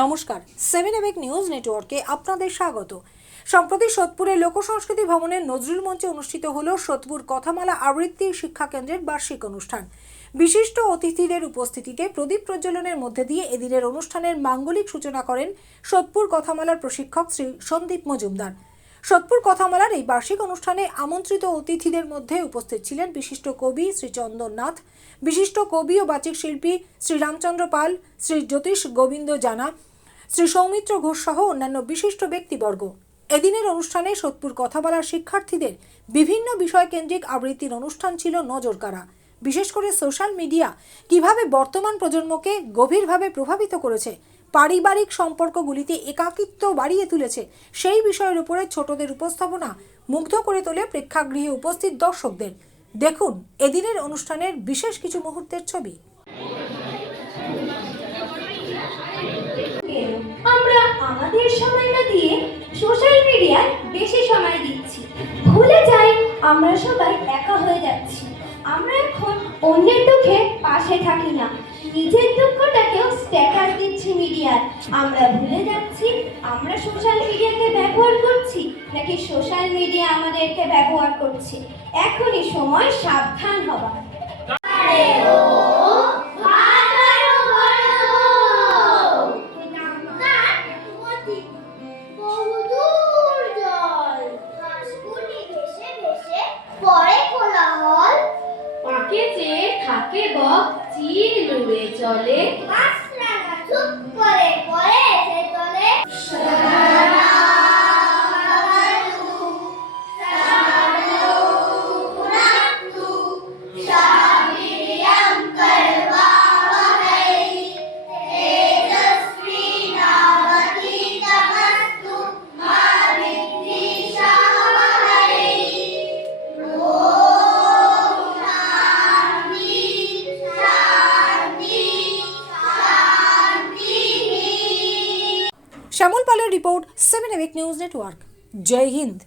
নমস্কার, 7 এবেক নিউজ নেটওয়ার্কে আপনাদের স্বাগত। সম্প্রতি সোদপুরের লোকসংস্কৃতি ভবনের নজরুল মঞ্চে অনুষ্ঠিত হল সোদপুর কথামালা আবৃত্তি শিক্ষা কেন্দ্রের বার্ষিক অনুষ্ঠান। বিশিষ্ট অতিথিদের উপস্থিতিতে প্রদীপ প্রজ্বলনের মধ্যে দিয়ে এদিনের অনুষ্ঠানের মাঙ্গলিক সূচনা করেন সোদপুর কথামালার প্রশিক্ষক শ্রী সন্দীপ মজুমদার। সোদপুর কথামালার এই বার্ষিক অনুষ্ঠানে আমন্ত্রিত অতিথিদের মধ্যে উপস্থিত ছিলেন বিশিষ্ট কবি শ্রী চন্দন নাথ, বিশিষ্ট কবি ও বাচিক শিল্পী শ্রী রামচন্দ্র পাল, শ্রী জ্যোতিষ গোবিন্দ জানা, শ্রী সৌমিত্র ঘোষ সহ অন্যান্য বিশিষ্ট ব্যক্তিবর্গ। এদিনের অনুষ্ঠানে সোদপুর কথামালার শিক্ষার্থীদের বিভিন্ন বিষয়কেন্দ্রিক আবৃত্তির অনুষ্ঠান ছিল নজরকাড়া। বিশেষ করে সোশ্যাল মিডিয়া কিভাবে বর্তমান প্রজন্মকে গভীরভাবে প্রভাবিত করেছে, পারিবারিক সম্পর্কগুলিতে একাকিত্ব বাড়িয়ে তুলেছে, সেই বিষয়ের উপরে ছোটদের উপস্থাপনা মুগ্ধ করে তোলে প্রেক্ষাগৃহে উপস্থিত দর্শকদের। দেখুন এদিনের অনুষ্ঠানের বিশেষ কিছু মুহূর্তের ছবি। আমরা আমাদের সময় না দিয়ে সোশ্যাল মিডিয়ায় বেশি সময় দিচ্ছি, ভুলে যাই আমরা সবাই একা হয়ে যাচ্ছি। আমরা এখন অন্যের দুঃখে পাশে থাকি না, নিজের দুঃখটাকেও স্ট্যাটাস দিচ্ছি মিডিয়ায়। আমরা ভুলে যাচ্ছি আমরা সোশ্যাল মিডিয়াকে ব্যবহার করছি নাকি সোশ্যাল মিডিয়া আমাদেরকে ব্যবহার করছে। এখনই সময় সাবধান হবার। থাকে বক চির লুড়ে চলে, মাছরাঙা চুপ করে পড়ে এসে চলে। শ্যামল পালের রিপোর্ট, 7 এবেক নিউজ নেটওয়ার্ক। জয় হিন্দ।